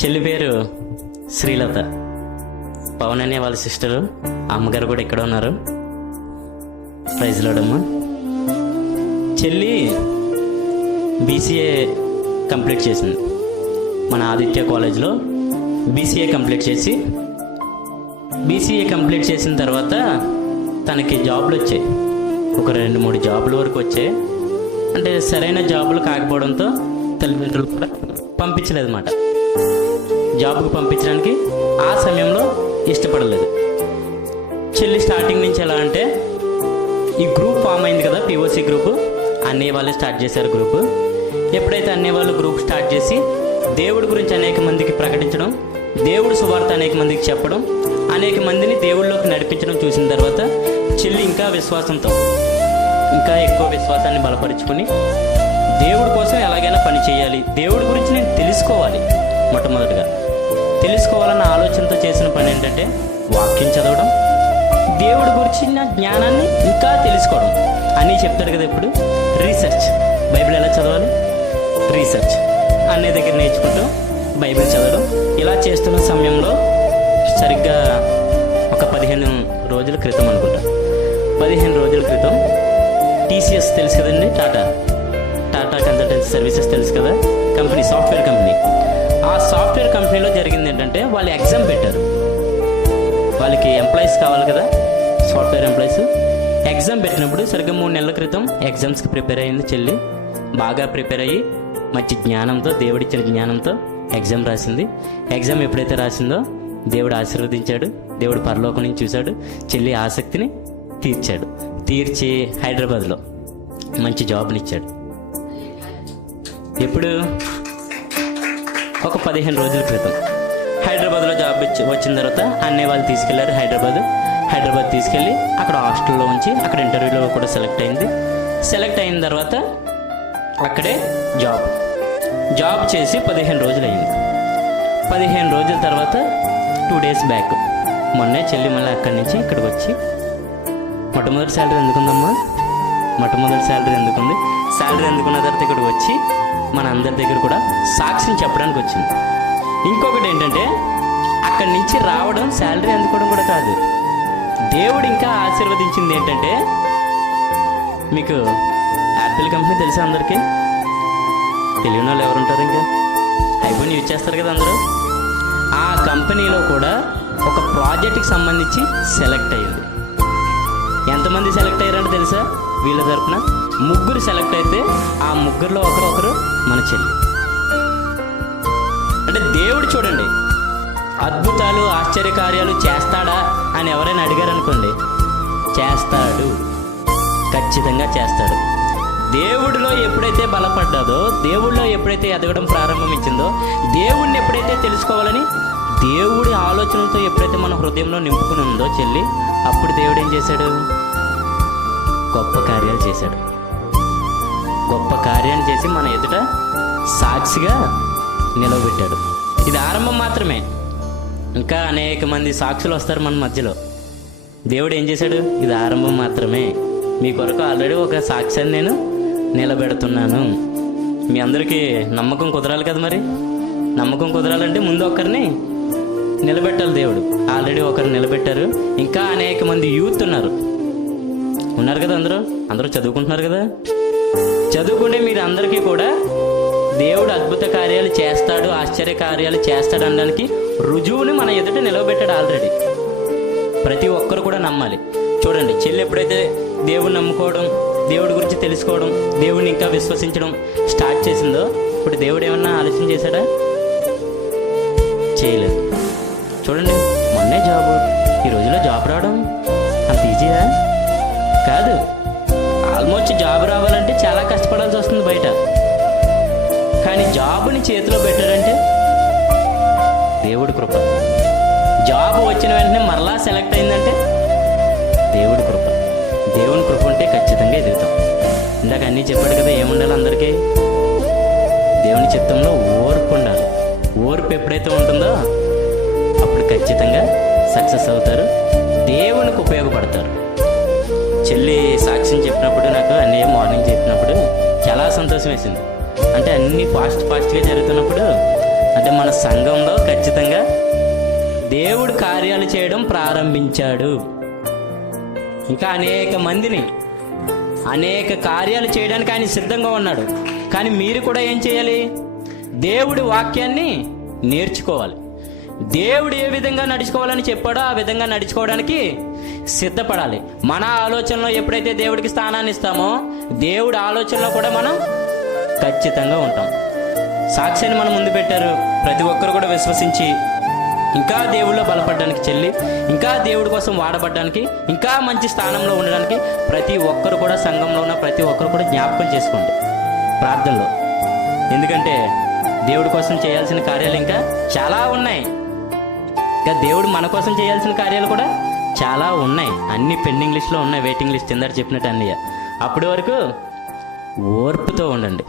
చెల్లి పేరు శ్రీలత. పవన్ అనే వాళ్ళ సిస్టరు, అమ్మగారు కూడా ఇక్కడ ఉన్నారు. ప్రైజ్ లోడమ్మ. చెల్లి బీసీఏ కంప్లీట్ చేసింది మన ఆదిత్య కాలేజ్లో. బీసీఏ కంప్లీట్ చేసిన తర్వాత తనకి జాబులు వచ్చాయి. ఒక 2-3 జాబుల వరకు వచ్చాయి. అంటే సరైన జాబులు కాకపోవడంతో తల్లిదండ్రులు కూడా పంపించలేదన్నమాట. జాబ్కు పంపించడానికి ఆ సమయంలో ఇష్టపడలేదు. చెల్లి స్టార్టింగ్ నుంచి ఎలా అంటే, ఈ గ్రూప్ ఫామ్ అయింది కదా, పిఓసి గ్రూపు, అన్నయ్య వాళ్ళే స్టార్ట్ చేశారు గ్రూపు. ఎప్పుడైతే అన్నయ్య వాళ్ళు గ్రూప్ స్టార్ట్ చేసి దేవుడి గురించి అనేక మందికి ప్రకటించడం, దేవుడి సువార్త అనేక మందికి చెప్పడం, అనేక మందిని దేవుళ్ళలోకి నడిపించడం చూసిన తర్వాత చెల్లి ఇంకా ఎక్కువ విశ్వాసాన్ని బలపరుచుకొని దేవుడి కోసం ఎలాగైనా పని చేయాలి, దేవుడి గురించి నేను తెలుసుకోవాలి. మొట్టమొదటిగా తెలుసుకోవాలన్న ఆలోచనతో చేసిన పని ఏంటంటే వాక్యం చదవడం, దేవుడి గురించిన జ్ఞానాన్ని ఇంకా తెలుసుకోవడం. అని చెప్తాడు కదా ఇప్పుడు, రీసెర్చ్. బైబిల్ ఎలా చదవాలి, రీసెర్చ్ అనే దగ్గర నేర్చుకుంటూ బైబిల్ చదవడం. ఇలా చేస్తున్న సమయంలో సరిగ్గా ఒక 15 రోజుల క్రితం అనుకుంటా, 15 రోజుల క్రితం టీసీఎస్ తెలుసు కదండి, టాటా కన్సల్టెన్సీ సర్వీసెస్ తెలుసు కదా, కంపెనీ, సాఫ్ట్వేర్ కంపెనీ. ఆ సాఫ్ట్వేర్ కంపెనీలో జరిగింది ఏంటంటే, వాళ్ళు ఎగ్జామ్ పెట్టారు. వాళ్ళకి ఎంప్లాయీస్ కావాలి కదా, సాఫ్ట్వేర్ ఎంప్లాయీస్. ఎగ్జామ్ పెట్టినప్పుడు సరిగ్గా 3 నెలల క్రితం ఎగ్జామ్స్కి ప్రిపేర్ అయింది చెల్లి. బాగా ప్రిపేర్ అయ్యి మంచి జ్ఞానంతో, దేవుడిచ్చిన జ్ఞానంతో ఎగ్జామ్ రాసింది. ఎగ్జామ్ ఎప్పుడైతే రాసిందో దేవుడు ఆశీర్వదించాడు. దేవుడు పరలోకం నుంచి చూశాడు. చెల్లి ఆసక్తిని తీర్చి హైదరాబాద్లో మంచి జాబ్నిచ్చాడు. ఎప్పుడు? ఒక 15 రోజుల క్రితం హైదరాబాద్లో జాబ్ వచ్చిన తర్వాత అన్నయ్య వాళ్ళు తీసుకెళ్లారు హైదరాబాద్ తీసుకెళ్ళి అక్కడ హాస్టల్లో ఉంచి అక్కడ ఇంటర్వ్యూలో కూడా సెలెక్ట్ అయిన తర్వాత అక్కడే జాబ్ చేసి 15 రోజులు అయింది. 15 రోజుల తర్వాత 2 days బ్యాక్ మొన్నే చెల్లి మళ్ళీ అక్కడి నుంచి ఇక్కడికి వచ్చి, మొట్టమొదటి శాలరీ ఎందుకుందమ్మా, శాలరీ ఎందుకున్న తర్వాత ఇక్కడికి వచ్చి మన అందరి దగ్గర కూడా సాక్ష్యం చెప్పడానికి వచ్చింది. ఇంకొకటి ఏంటంటే, అక్కడి నుంచి రావడం శాలరీ అందుకోవడం కూడా కాదు, దేవుడు ఇంకా ఆశీర్వదించింది ఏంటంటే, మీకు యాపిల్ కంపెనీ తెలుసా అందరికీ? తెలియని వాళ్ళు ఎవరుంటారు? ఇంకా ఐఫోన్ యూజ్ చేస్తారు కదా అందరూ. ఆ కంపెనీలో కూడా ఒక ప్రాజెక్ట్కి సంబంధించి సెలెక్ట్ అయ్యింది. ఎంతమంది సెలెక్ట్ అయ్యారంటే తెలుసా? వీళ్ళ తరపున 3 సెలెక్ట్ అయితే ఆ 3లో ఒకరు మన చెల్లి. అంటే దేవుడు చూడండి, అద్భుతాలు ఆశ్చర్యకార్యాలు చేస్తాడా అని ఎవరైనా అడిగారనుకోండి, చేస్తాడు, ఖచ్చితంగా చేస్తాడు. దేవుడిలో ఎప్పుడైతే బలపడ్డాదో, దేవుడిలో ఎప్పుడైతే ఎదగడం ప్రారంభించిందో, దేవుడిని ఎప్పుడైతే తెలుసుకోవాలని దేవుడి ఆలోచనలతో ఎప్పుడైతే మన హృదయంలో నింపుకుని ఉందో చెల్లి, అప్పుడు దేవుడు ఏం చేశాడు? గొప్ప కార్యాలు చేశాడు. గొప్ప కార్యాన్ని చేసి మన ఎదుట సాక్షిగా నిలవబెట్టాడు. ఇది ఆరంభం మాత్రమే. ఇంకా అనేక మంది సాక్షులు వస్తారు మన మధ్యలో. దేవుడు ఏం చేశాడు? ఇది ఆరంభం మాత్రమే. మీ కొరకు ఆల్రెడీ ఒక సాక్ష్యాన్ని నేను నిలబెడుతున్నాను. మీ అందరికీ నమ్మకం కుదరాలి కదా. మరి నమ్మకం కుదరాలంటే ముందు ఒకరిని నిలబెట్టాలి. దేవుడు ఆల్రెడీ ఒకరిని నిలబెట్టారు. ఇంకా అనేక మంది యూత్ ఉన్నారు కదా. అందరూ చదువుకుంటున్నారు కదా. చదువుకుంటే మీరు అందరికీ కూడా దేవుడు అద్భుత కార్యాలు చేస్తాడు, ఆశ్చర్య కార్యాలు చేస్తాడు అనడానికి రుజువుని మన ఎదుట నిలవబెట్టాడు ఆల్రెడీ. ప్రతి ఒక్కరు కూడా నమ్మాలి. చూడండి, చెల్లి ఎప్పుడైతే దేవుడిని నమ్ముకోవడం, దేవుడి గురించి తెలుసుకోవడం, దేవుడిని ఇంకా విశ్వసించడం స్టార్ట్ చేసిందో, ఇప్పుడు దేవుడు ఏమన్నా ఆలోచన చేశాడా? చేయలేదు. చూడండి, మొన్నే ఈ రోజులో జాబ్ రావడం అంత ఈజీయా? కాదు. ఆల్మోస్ట్ జాబ్ రావాలంటే చాలా కష్టపడాల్సి వస్తుంది బయట. కానీ జాబ్ని చేతిలో పెట్టారంటే దేవుడి కృప. జాబ్ వచ్చిన వెంటనే మరలా సెలెక్ట్ అయిందంటే దేవుడి కృప. దేవుని కృప ఉంటే ఖచ్చితంగా ఎదుగుతాం. ఇందాక అన్నీ చెప్పాడు కదా, ఏముండాలి అందరికీ? దేవుని చిత్తంలో ఓర్పు ఉండాలి. ఓర్పు ఎప్పుడైతే ఉంటుందో అప్పుడు ఖచ్చితంగా సక్సెస్ అవుతారు, దేవునికి ఉపయోగపడతారు. చెల్లి సాక్ష్యం చెప్పినప్పుడు, నాకు అన్నయ్య మార్నింగ్ చెప్పినప్పుడు చాలా సంతోషం వేసింది. అంటే అన్నీ ఫాస్ట్గా జరుగుతున్నప్పుడు అంటే మన సంఘంలో ఖచ్చితంగా దేవుడు కార్యాలు చేయడం ప్రారంభించాడు. ఇంకా అనేక మందిని అనేక కార్యాలు చేయడానికి ఆయన సిద్ధంగా ఉన్నాడు. కానీ మీరు కూడా ఏం చేయాలి? దేవుడి వాక్యాన్ని నేర్చుకోవాలి. దేవుడు ఏ విధంగా నడుచుకోవాలని చెప్పాడో ఆ విధంగా నడుచుకోవడానికి సిద్ధపడాలి. మన ఆలోచనలో ఎప్పుడైతే దేవుడికి స్థానాన్ని ఇస్తామో దేవుడి ఆలోచనలో కూడా మనం ఖచ్చితంగా ఉంటాం. సాక్ష్యాన్ని మనం ముందు పెట్టారు. ప్రతి ఒక్కరు కూడా విశ్వసించి ఇంకా దేవుళ్ళో బలపడడానికి చెల్లి, ఇంకా దేవుడి కోసం వాడబడడానికి, ఇంకా మంచి స్థానంలో ఉండడానికి ప్రతి ఒక్కరు కూడా, సంఘంలో ఉన్న ప్రతి ఒక్కరు కూడా జ్ఞాపకం చేసుకోండి ప్రార్థనలో. ఎందుకంటే దేవుడి కోసం చేయాల్సిన కార్యాలు ఇంకా చాలా ఉన్నాయి. ఇంకా దేవుడు మన కోసం చేయాల్సిన కార్యాలు కూడా చాలా ఉన్నాయి. అన్ని పెండింగ్ లిస్ట్లో ఉన్నాయి, వెయిటింగ్ లిస్ట్ కింద చెప్పినట్టు అన్నయ్య. అప్పటి వరకు ఓర్పుతో ఉండండి.